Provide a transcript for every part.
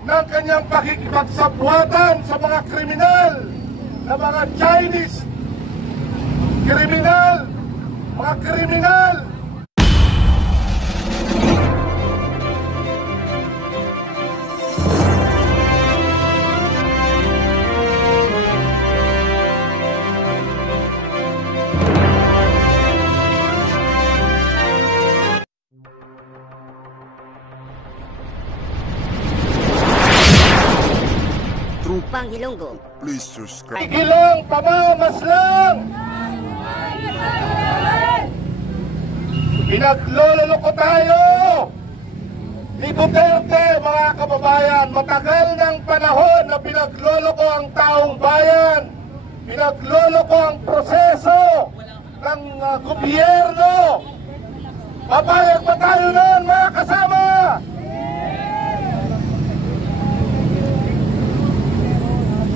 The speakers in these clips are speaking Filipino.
ng kanyang pakikipagsabwatan sa mga kriminal, na mga Chinese kriminal, mga kriminal. Trumpang Ilonggo. Please subscribe. Ilang pamamaslang! Pinagloloko tayo ni Duterte, mga kababayan. Matagal ng panahon na pinagloloko ang taong bayan. Pinagloloko ang proseso ng gobyerno. Papayag ba tayo noon, mga kasama?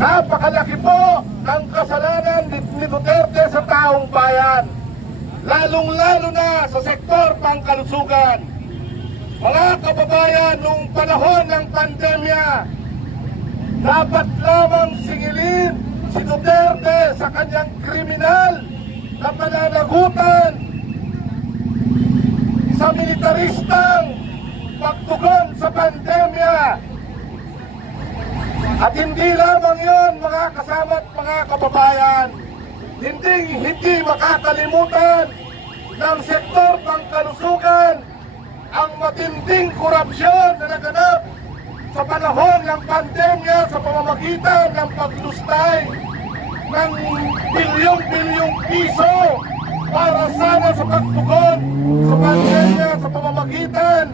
Napakalaki po ng kasalanan ni Duterte sa taong bayan, lalong-lalo na sa sektor pangkalusugan. Mga kababayan, nung panahon ng pandemya, dapat lamang singilin si Duterte sa kanyang kriminal na pananagutan sa militaristang pagtugon sa pandemya. At hindi lamang yon, mga kasama at mga kababayan, hindi makakalimutan ng sektor pangkalusugan ang matinding korupsyon na naganap sa panahon ng pandemya sa pamamagitan ng paglustay ng bilyong-bilyong piso para sana sa pagtugon sa pandemya sa pamamagitan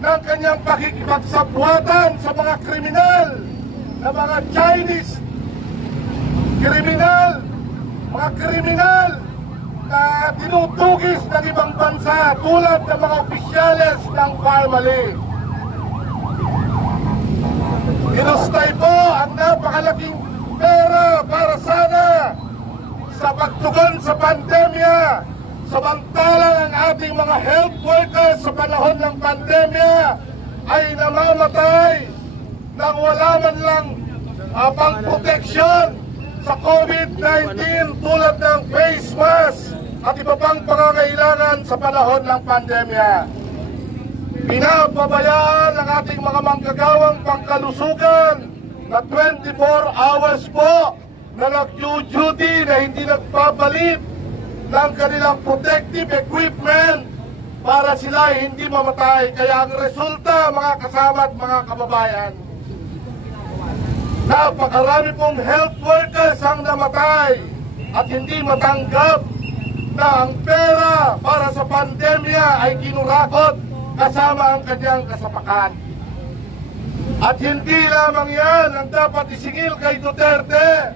ng kanyang pakikipagsabwatan sa mga kriminal, na mga Chinese kriminal, mga kriminal na tinutugis ng ibang bansa tulad ng mga opisyales ng Parmali. Inustay po ang napakalaking pera para sana sa pagtugon sa pandemya, samantalang ang ating mga health workers sa panahon ng pandemya ay namamatay nang wala man lang pang-proteksyon sa COVID-19 tulad ng face mask at iba pang pangangailangan sa panahon ng pandemya. Pinapabayaan ang ating mga manggagawang pangkalusugan na 24 hours po na nag-duty na hindi nagpapalit ng kanilang protective equipment para sila hindi mamatay. Kaya ang resulta, mga kasama at mga kababayan, napakarami pong health workers ang namatay at hindi matanggap na ang pera para sa pandemya ay kinurakot kasama ang kanyang kasapakan. At hindi lamang yan ang dapat isingil kay Duterte.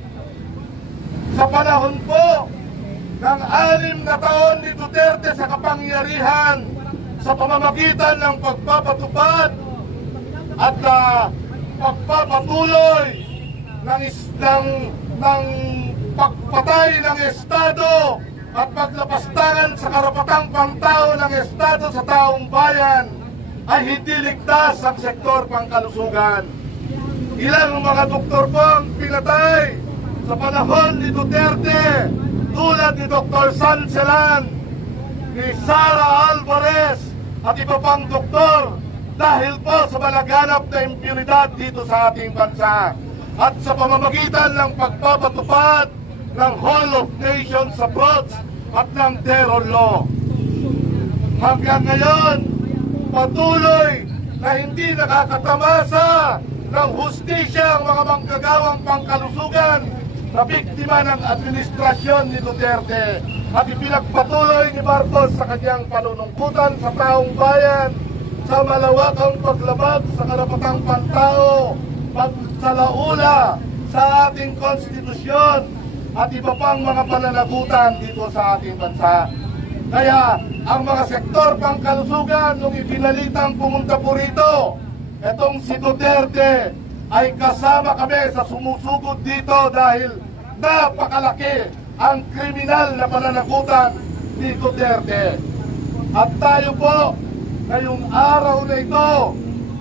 Sa panahon po ng 6 na taon ni Duterte sa kapangyarihan sa pamamagitan ng pagpapatupad at pagpapatuloy ng pagpatay ng Estado at paglapastangan sa karapatang pantao ng Estado sa taong bayan, ay hindi ligtas ang sektor pangkalusugan. Ilang mga doktor po ang pinatay sa panahon ni Duterte, tulad ni Dr. Sanselan, ni Sara Alvarez at iba pang doktor, dahil po sa malaganap na impunidad dito sa ating bansa at sa pamamagitan ng pagpapatupad ng Hall of Nations approach at ng terror law. Hanggang ngayon, patuloy na hindi nakakatamasa ng hustisya ang mga manggagawang pangkalusugan na biktima ng administrasyon ni Duterte at ipinagpatuloy ni Marcos sa kanyang panunungkutan sa taong bayan sa malawakang paglabag sa karapatang pantao, pagsalaula sa ating konstitusyon at iba pang mga pananagutan dito sa ating bansa. Kaya ang mga sektor pangkalusugan nung ipinalitang pumunta po rito, etong si Duterte ay kasama kami sa sumusugod dito dahil napakalaki ang kriminal na pananagutan ni Duterte. At tayo po ngayong araw na ito,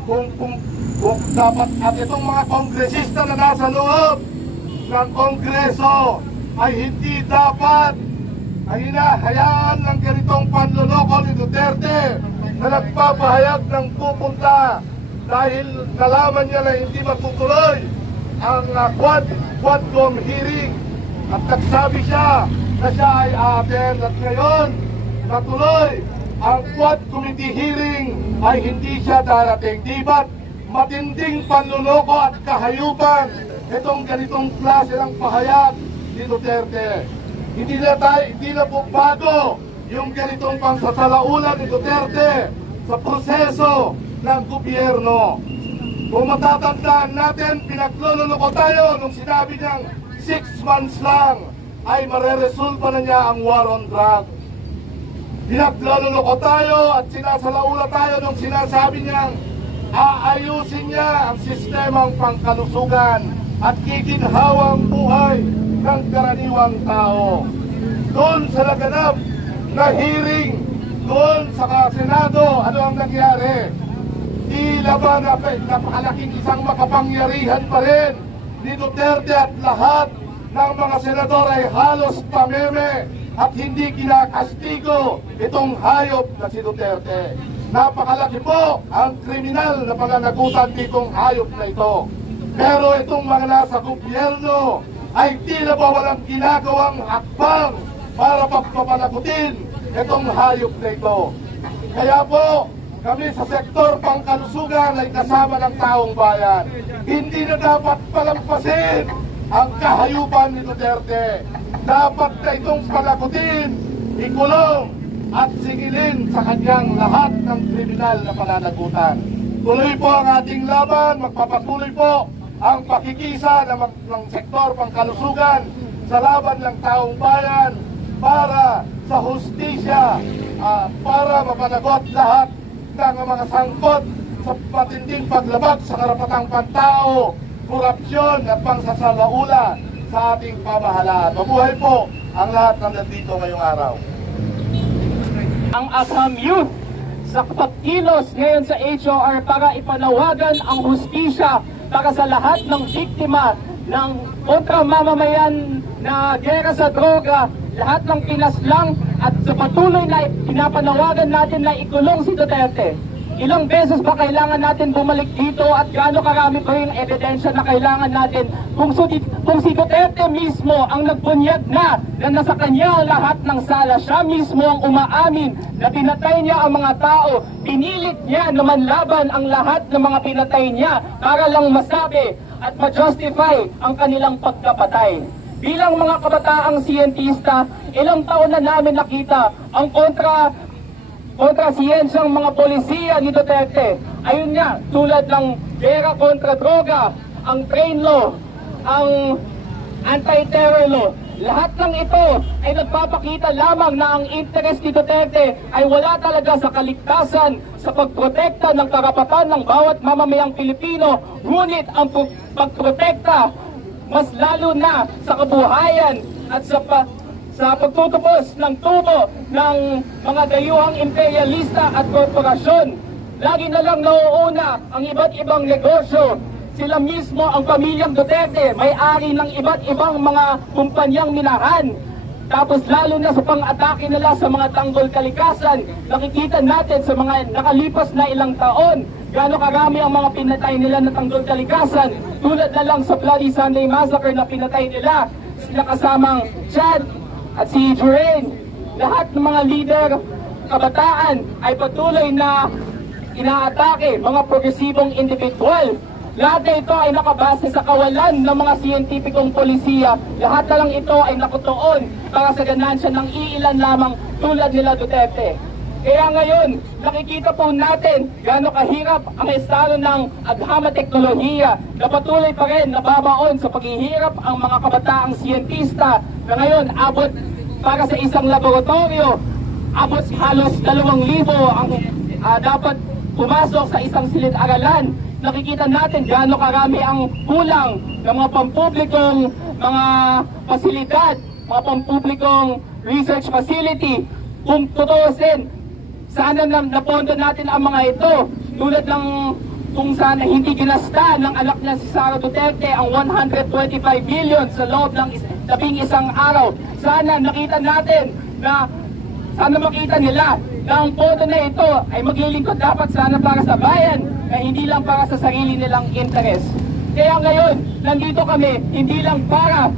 kung Dapat at itong mga kongresista na nasa loob ng Kongreso ay hindi dapat ay hinahayaan ng ganitong panloloko ni Duterte na nagpapahayag ng pupunta dahil nalaman niya na hindi matutuloy ang Quadcom hearing at nagsabi siya na siya ay aaten at ngayon natuloy ang Quad Committee hearing ay hindi siya darating. Di ba't matinding panloloko at kahayupan itong ganitong klase ng pahayag ni Duterte. Hindi na po bago yung ganitong pangsasalaulan ni Duterte sa proseso ng gobyerno. Kung matatandaan natin, pinagluloko tayo nung sinabi niyang 6 months lang ay mareresolve na niya ang war on drugs. Pinagluloko tayo at sinasalaula tayo nung sinasabi niyang aayusin niya ang sistemang pangkalusugan at kikinhawang buhay ng karaniwang tao. Doon sa naganap na hearing, doon sa Senado, ano ang nangyari? Tila ba napakalaking isang makapangyarihan pa rin ni Duterte at lahat ng mga senador ay halos pameme at hindi kinakastigo itong hayop na si Duterte. Napakalaki po ang kriminal na pananagutan ditong hayop na ito. Pero itong mga nasa gobyerno ay tila ba walang ginagawang hakbang para pagpapanagutin itong hayop na ito. Kaya po, kami sa sektor pangkalusugan ay kasama ng taong bayan. Hindi na dapat palampasin ang kahayupan ni Duterte. Dapat na itong panagutin, ikulong at sigilin sa kanyang lahat ng kriminal na pananagutan. Tuloy po ang ating laban, magpapatuloy po ang pakikisa ng sektor pangkalusugan sa laban ng taong bayan para sa hustisya, para mapanagot lahat ng mga sangkot sa matinding paglabag sa karapatang pantao, korupsyon at pangsasalaula sa ating pamahalaan. Mabuhay po ang lahat ng nandito ngayong araw. Ang Assam Youth sa pagkilos ngayon sa HOR para ipanawagan ang hustisya para sa lahat ng biktima ng kontra-mamamayan na gera sa droga, lahat ng pinaslang at sa patuloy na pinapanawagan natin na ikulong si Duterte. Ilang beses ba kailangan natin bumalik dito at gaano karami pa yung ebidensya na kailangan natin kung si Duterte mismo ang nagbunyag na nasa kanya lahat ng sala, siya mismo ang umaamin na pinatay niya ang mga tao, pinilit niya na manlaban ang lahat ng mga pinatay niya para lang masabi at ma-justify ang kanilang pagkapatay. Bilang mga kabataang siyentista, ilang taon na namin nakita ang kontra-siyensyang mga polisiya ni Duterte. Ayun nga, tulad ng gera kontra droga, ang train law, ang anti-terror law. Lahat ng ito ay nagpapakita lamang na ang interest ni Duterte ay wala talaga sa kaligtasan, sa pagprotekta ng karapatan ng bawat mamamayang Pilipino, ngunit ang pagprotekta mas lalo na sa kabuhayan at sa pagtutupos ng tubo ng mga dayuhang imperialista at korporasyon. Lagi na lang nauuna ang iba't ibang negosyo. Sila mismo, ang pamilyang Duterte, may-ari ng iba't ibang mga kumpanyang minahan. Tapos lalo na sa pang-atake nila sa mga tanggol kalikasan, nakikita natin sa mga nakalipas na ilang taon, gaano karami ang mga pinatay nila na tanggol kalikasan. Tulad na lang sa Bloody Sunday Massacre na pinatay nila, sila kasamang Chad at si Jurain. Lahat ng mga leader, kabataan ay patuloy na inaatake mga progresibong individual. Lahat na ito ay nakabase sa kawalan ng mga siyentipikong polisiya. Lahat na lang ito ay nakutuon para sa ganansya ng iilan lamang tulad nila Duterte. Kaya ngayon, nakikita po natin gaano kahirap ang estado ng agham at teknolohiya na patuloy pa rin nababaon sa paghihirap ang mga kabataang siyentista na ngayon abot para sa isang laboratorio, abot halos 2,000 ang dapat pumasok sa isang silid-aralan. Nakikita natin gaano karami ang kulang ng mga pampublikong mga pasilidad, mga pampublikong research facility. Kung tutuusin, sana napondo natin ang mga ito tulad ng kung sana hindi ginasta ng anak na si Sara Duterte ang 125 billion sa loob ng 11 araw. Sana nakita natin na, sana makita nila na ang boto na ito ay maglilingkod dapat sana para sa bayan na hindi lang para sa sarili nilang interes. Kaya ngayon, nandito kami hindi lang para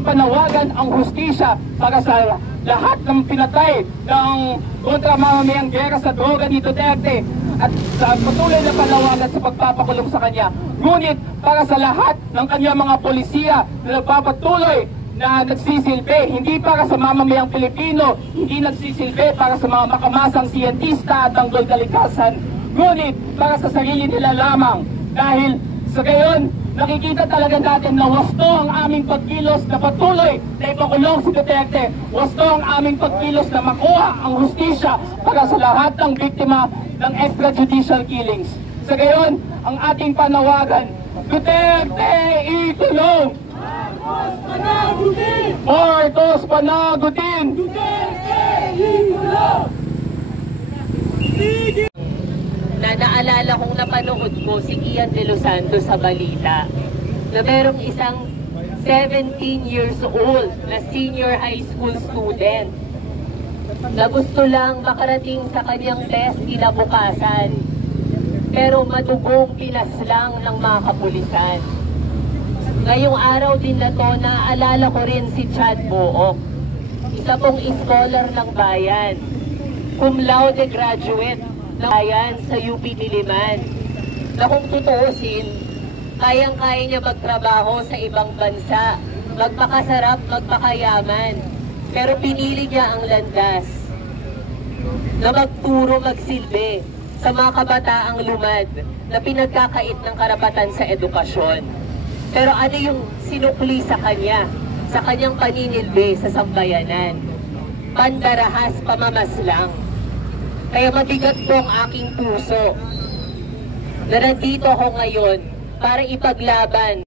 ipanawagan ang hustisya para sa lahat ng pinatay ng kontra-mamamayang gera sa droga ni Duterte at sa patuloy na panawagan sa pagpapakulong sa kanya. Ngunit para sa lahat ng kanyang mga polisiya na nagpapatuloy na nagsisilbi, hindi para sa mamamayang Pilipino, hindi nagsisilbi para sa mga makamasang siyentista at tanggol kalikasan, ngunit para sa sarili nila lamang. Dahil sa gayon, nakikita talaga natin na wasto ang aming pagkilos na patuloy na ipakulong si Duterte. Wasto ang aming pagkilos na makuha ang hustisya para sa lahat ng biktima ng extrajudicial killings. Sa gayon, ang ating panawagan, Duterte ikulong! Marcos panagutin! Marcos panagutin! Duterte ikulong! Na naalala kong napanood ko si Ian De Los Santos sa balita na merong isang 17 years old na senior high school student na gusto lang makarating sa kanyang test kinabukasan pero madugong pinaslang ng mga kapulisan. Ngayong araw din na to, naaalala ko rin si Chad Book, isa pong scholar ng bayan, cum laude graduate ng bayan sa UP Diliman, na kung tutuusin, kayang-kaya niya magtrabaho sa ibang bansa, magpakasarap, magpakayaman, pero pinili niya ang landas na magturo, magsilbi sa mga kabataang lumad na pinagkakait ng karapatan sa edukasyon. Pero ano yung sinukli sa kanya, sa kanyang paninilbi sa sambayanan? Pandarahas, pamamaslang. Kaya mabigat po ang aking puso na nandito ako ngayon para ipaglaban